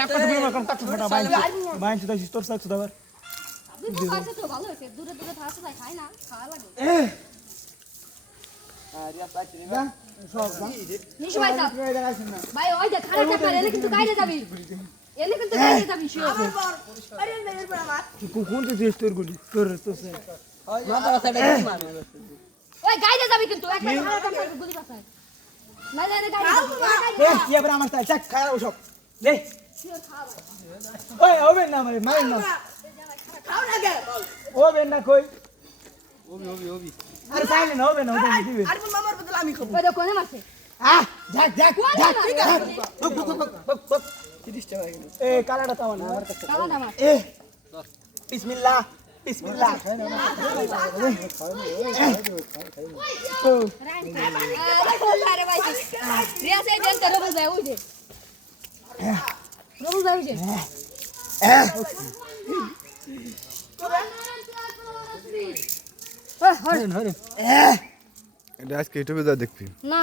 টাকা দিবি না কোন টাকা ফাটা বাইন তো তোর সাথে দাবার দুটো খাইছে তো ভালো হইছে দূরে দূরে থাকছে তাই খাই না খাওয়া লাগে রিয়া পাইছি যা সব নিশু ভাই সাহেব ভাই ওই যে খারাপ ব্যাপার এনে কিন্তু গাইতে যাবি এনে কিন্তু গাইতে যাবি শিওর কোন তো দিস তোর গুলি তোর তো সে মাথা মাথাটা কি মারবে ওই গাইতে যাবি কিন্তু একটা খারাপ ব্যাপার গুলি পাছায় না না গাইতে এ কি আবার আমার তাই চাক খারাপ সব লে শিওর খাওয়া ওই হবে না মারেন না খাও না গে হবে না কই ওবি আরে চাইলে না হবে না ওটা দিবে আর মামার বদলে আমি খাবো ওই কোনে মারছে যাক যাক যাক এ কালাটা তাও না আমার কাছে কালা না মার এ বিসমিল্লাহ বিসমিল্লাহ ও আরে ভাই রিয়া সেই দেন তো রবুল ভাই ওই যে রবুল ভাই ওই যে হরেন হরেন এটা আজকে ইউটিউবে যা দেখবি না